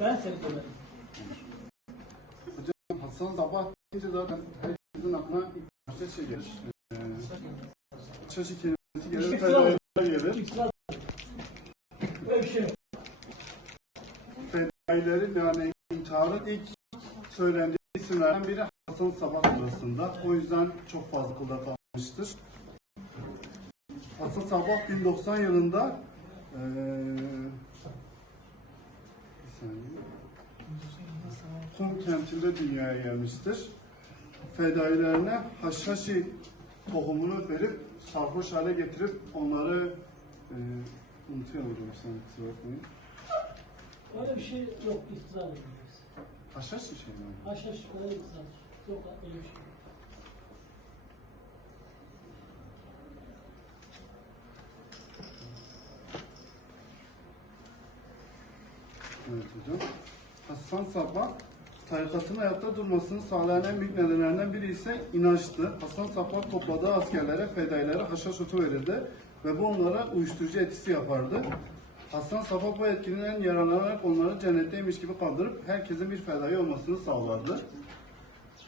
Ben seviyorum. Hocam Hasan Sabah deyince zaten herkesin aklına ilk başta şey gelir. Ee, çeşit kelimesi gelir, fedailer gelir. Öyle bir şey yok. Fedailerin yani intiharın ilk söylendiği isimlerden biri Hasan Sabah arasında. O yüzden çok fazla kulda kalmıştır. Hasan Sabah 1090 yılında ee, saniye. Kum kentinde dünyaya gelmiştir. Fedailerine haşhaşi tohumunu verip sarhoş hale getirip onları e, unutuyorum hocam sen kusura bakmayın. Öyle bir şey yok. İktisat ediyoruz. Haşhaşi şey mi? Haşhaş öyle iktisat. Yok öyle bir şey. Hocam. Hasan Sabbah tarikatın hayatta durmasını sağlayan en büyük nedenlerden biri ise inançtı. Hasan Sabbah topladığı askerlere, fedailere haşhaş otu verirdi ve bu onlara uyuşturucu etkisi yapardı. Hasan Sabbah bu etkiden yararlanarak onları cennetteymiş gibi kandırıp herkesin bir fedai olmasını sağlardı.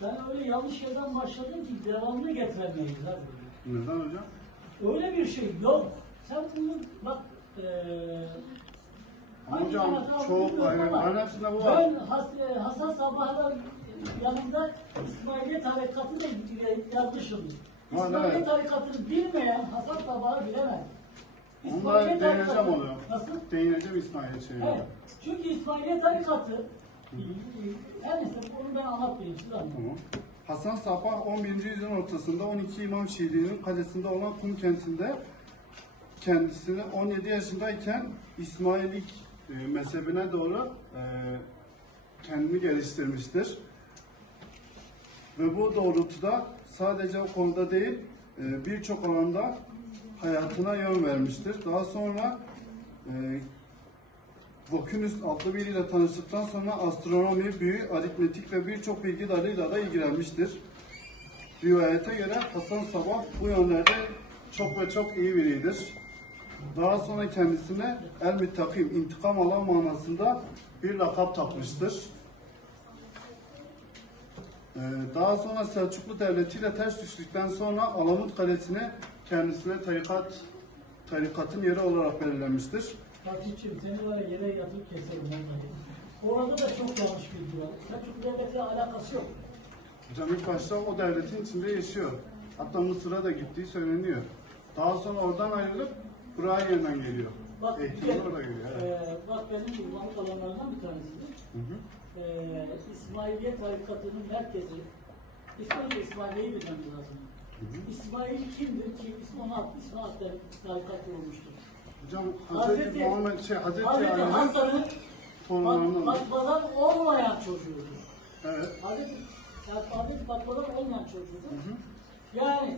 Ben öyle yanlış yerden başladım ki devamını getiremeyiz abi. Neden hocam? Öyle bir şey yok. Sen bunu bak hocam çok aynen, hepsinde bu var. Ben Has, e, Hasan Sabah'ın yanında İsmailiye tarikatı da yazmışım. Var, İsmailiye tarikatını bilmeyen Hasan Sabah'ı bilemez. Onlara değineceğim oluyor. Nasıl? Değineceğim İsmail'e şey. Evet. Çünkü İsmailiye tarikatı her neyse onu ben anlatmayayım siz anlayın. Tamam. Hasan Sabbah 11. yüzyılın ortasında 12 İmam Şiiliğinin kalesinde olan Kum kentinde kendisini 17 yaşındayken İsmailik e, mezhebine doğru e, kendini geliştirmiştir. Ve bu doğrultuda sadece o konuda değil e, birçok alanda hayatına yön vermiştir. Daha sonra e, Vokunus adlı biriyle tanıştıktan sonra astronomi, büyü, aritmetik ve birçok bilgi dalıyla da ilgilenmiştir. Rivayete göre Hasan Sabah bu yönlerde çok ve çok iyi biridir. Daha sonra kendisine El Müttakim, intikam alan manasında bir lakap takmıştır. Ee, Daha sonra Selçuklu Devleti ile ters düştükten sonra Alamut Kalesi'ne kendisine tarikat, tarikatın yeri olarak belirlenmiştir. Fatih'ciğim seni var yere yatıp keserim. Orada da çok yanlış bilgi var. Selçuklu Devleti'yle alakası yok. Hocam ilk başta o devletin içinde yaşıyor. Hatta Mısır'a da gittiği söyleniyor. Daha sonra oradan ayrılıp yeniden geliyor. Bak, Eğitimde güzel. orada geliyor. Evet. Ee, bak benim uzmanlık alanlarından bir tanesidir. Hı hı. Ee, İsmailiye tarikatının merkezi, İsmail İsmailiye'yi bilmemiz lazım. İsmail kimdir ki İsmail İsmail tarikat olmuştur. Hocam Hazreti, Hazreti- Muhammed şey Hazreti Hazreti Hasan'ın torunlarından. Fatma'dan olmayan çocuğudur. Evet. Hazreti, yani Hazreti Fatma'dan olmayan çocuğudur. Yani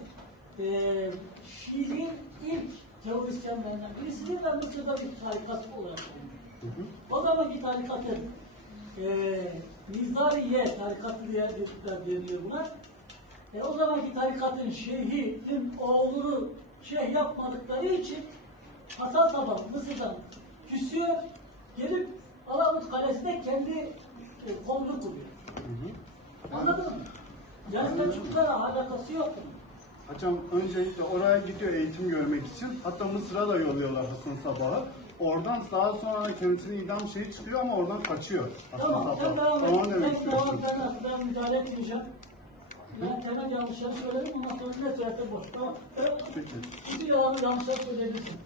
eee Şii'nin ilk teorisyenlerinden birisidir ve Mısır'da bir tarikat olarak hı. O zamanki tarikatın eee Nizariye tarikatı diye de deniyor buna. E, o zamanki tarikatın şeyhinin oğlunu şeyh yapmadıkları için Hasan Sabah Mısır'dan küsüyor, gelip Alamut Kalesi'nde kendi e, kolunu kuruyor. Hı hı. Anladın mı? Yani Selçuklularla alakası yok bunun. Hocam öncelikle oraya gidiyor eğitim görmek için. Hatta Mısır'a da yolluyorlar Hasan Sabah'ı. Oradan daha sonra kendisinin idam şeyi çıkıyor ama oradan kaçıyor Hasan Tamam, sen Sabah. devam Tamam et. demek Sen devam istiyorsun. et. Ben, ben müdahale etmeyeceğim. Ben temel yanlışları söyledim. Ondan sonra ne söylerse boş. Tamam. Peki. Bütün yalanı yanlışlar söyleyebilirsin.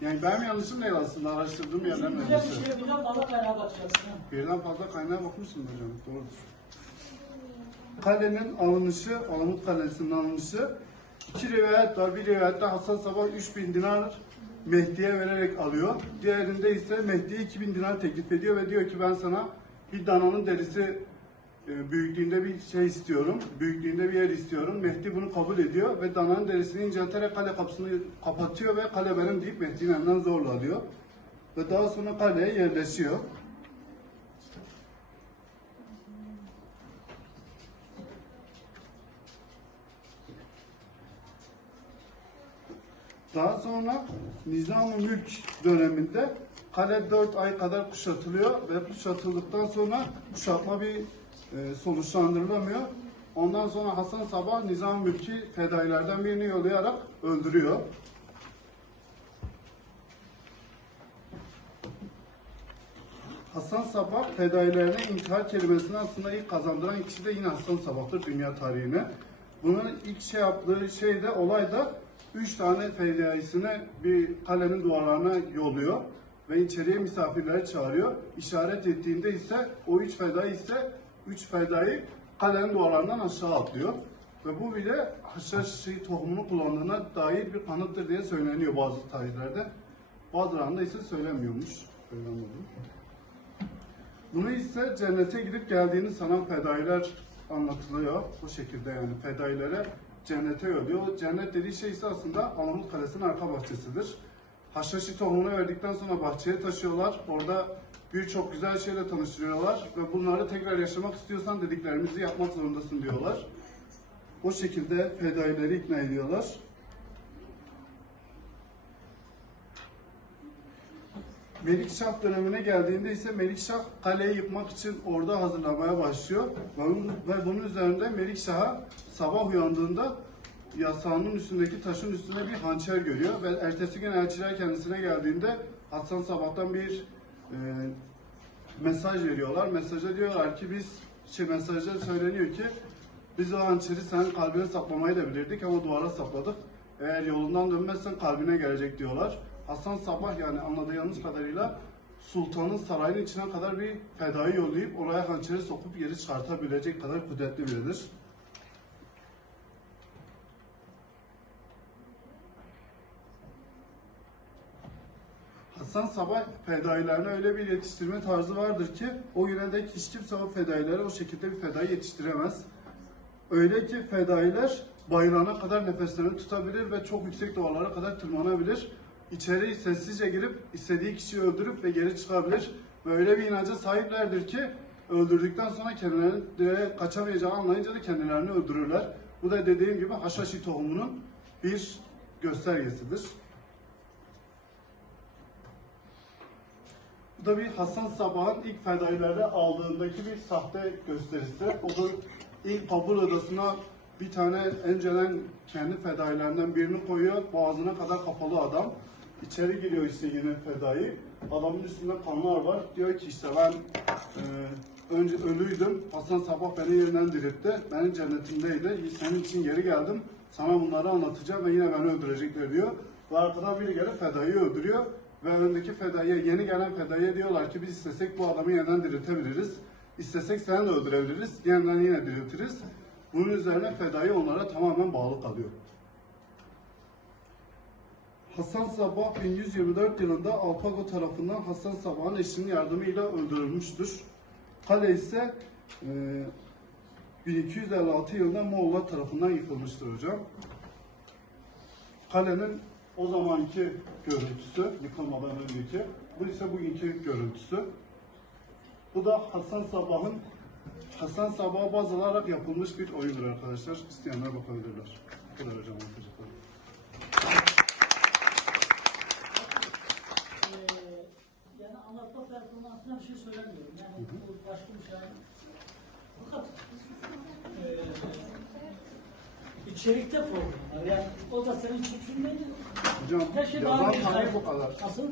Yani ben mi yanlışım değil aslında araştırdığım yerden bize bir yanlışım? şey bilen bana kaynağı bakacaksın. ha. Birden fazla kaynağa bakmışsın hocam. Doğrudur. Kalenin alınışı, Alamut Kalesi'nin alınışı iki rivayet var. Bir rivayette Hasan Sabah 3000 dinar Mehdi'ye vererek alıyor. Diğerinde ise Mehdi'ye 2000 dinar teklif ediyor ve diyor ki ben sana bir dananın derisi e, büyüklüğünde bir şey istiyorum. Büyüklüğünde bir yer istiyorum. Mehdi bunu kabul ediyor ve dananın derisini incelterek kale kapısını kapatıyor ve kale benim deyip Mehdi'nin elinden zorla alıyor. Ve daha sonra kaleye yerleşiyor. Daha sonra Nizam-ı Mülk döneminde kale 4 ay kadar kuşatılıyor ve kuşatıldıktan sonra kuşatma bir e, sonuçlandırılamıyor. Ondan sonra Hasan Sabah Nizam Mülki fedailerden birini yollayarak öldürüyor. Hasan Sabah fedailerine intihar kelimesini aslında ilk kazandıran kişi de yine Hasan Sabah'tır dünya tarihine. Bunun ilk şey yaptığı şey de olay da üç tane fedaisini bir kalenin duvarlarına yolluyor ve içeriye misafirleri çağırıyor. İşaret ettiğinde ise o üç fedai ise üç fedai kalenin duvarlarından aşağı atlıyor. Ve bu bile Haşhaşi tohumunu kullandığına dair bir kanıttır diye söyleniyor bazı tarihlerde. Bazılarında ise söylemiyormuş. Öyle anladım. Bunu ise cennete gidip geldiğini sanan fedailer anlatılıyor. Bu şekilde yani fedailere cennete yolluyor. Cennet dediği şey ise aslında Alamut Kalesi'nin arka bahçesidir. Haşhaşi tohumunu verdikten sonra bahçeye taşıyorlar. Orada birçok güzel şeyle tanıştırıyorlar ve bunları tekrar yaşamak istiyorsan dediklerimizi yapmak zorundasın diyorlar. O şekilde fedaileri ikna ediyorlar. Melikşah dönemine geldiğinde ise Melikşah kaleyi yıkmak için orada hazırlamaya başlıyor. Ve bunun- üzerinde Melikşah'a sabah uyandığında yasağının üstündeki taşın üstünde bir hançer görüyor. Ve ertesi gün elçiler kendisine geldiğinde Hasan Sabah'tan bir e, mesaj veriyorlar. Mesajda diyorlar ki biz, şey mesajda söyleniyor ki biz o hançeri senin kalbine saplamayı da bilirdik ama duvara sapladık. Eğer yolundan dönmezsen kalbine gelecek diyorlar. Hasan Sabah yani anladığımız kadarıyla sultanın sarayının içine kadar bir fedayı yollayıp oraya hançeri sokup geri çıkartabilecek kadar kudretli biridir. Hasan Sabah fedailerine öyle bir yetiştirme tarzı vardır ki o güne dek hiç kimse o fedailere o şekilde bir fedai yetiştiremez. Öyle ki fedailer bayrağına kadar nefeslerini tutabilir ve çok yüksek duvarlara kadar tırmanabilir. İçeri sessizce girip istediği kişiyi öldürüp ve geri çıkabilir. Ve öyle bir inanca sahiplerdir ki öldürdükten sonra kendilerine kaçamayacağını anlayınca da kendilerini öldürürler. Bu da dediğim gibi Haşhaşi tohumunun bir göstergesidir. Bu da bir Hasan Sabah'ın ilk fedailerde aldığındaki bir sahte gösterisi. O da ilk kabul odasına bir tane önceden kendi fedailerinden birini koyuyor. Boğazına kadar kapalı adam. İçeri giriyor işte yine fedai. Adamın üstünde kanlar var. Diyor ki işte ben e, önce ölüydüm. Hasan Sabah beni yeniden diriltti. Benim cennetimdeydi. Senin için geri geldim. Sana bunları anlatacağım ve yine beni öldürecekler diyor. Ve arkadan biri gelip fedayı öldürüyor. Ve öndeki fedaiye, yeni gelen fedaiye diyorlar ki biz istesek bu adamı yeniden diriltebiliriz. İstesek seni de öldürebiliriz. Yeniden yine diriltiriz. Bunun üzerine fedai onlara tamamen bağlı kalıyor. Hasan Sabah 1124 yılında Alpago tarafından Hasan Sabah'ın eşinin yardımıyla öldürülmüştür. Kale ise e, 1256 yılında Moğollar tarafından yıkılmıştır hocam. Kalenin o zamanki görüntüsü, yıkılmadan önceki. Bu ise bugünkü görüntüsü. Bu da Hasan Sabah'ın Hasan Sabah'a baz alarak yapılmış bir oyundur arkadaşlar. İsteyenler bakabilirler. Bu kadar hocam anlatacaklarım. Ee, yani anlatma performansına bir şey söylemiyorum. Yani bu başka bir şey. Fakat e, içerikte problem var. Yani o da senin suçun değil. Hocam şey daha yazan güzel. tarih bu kadar. Nasıl?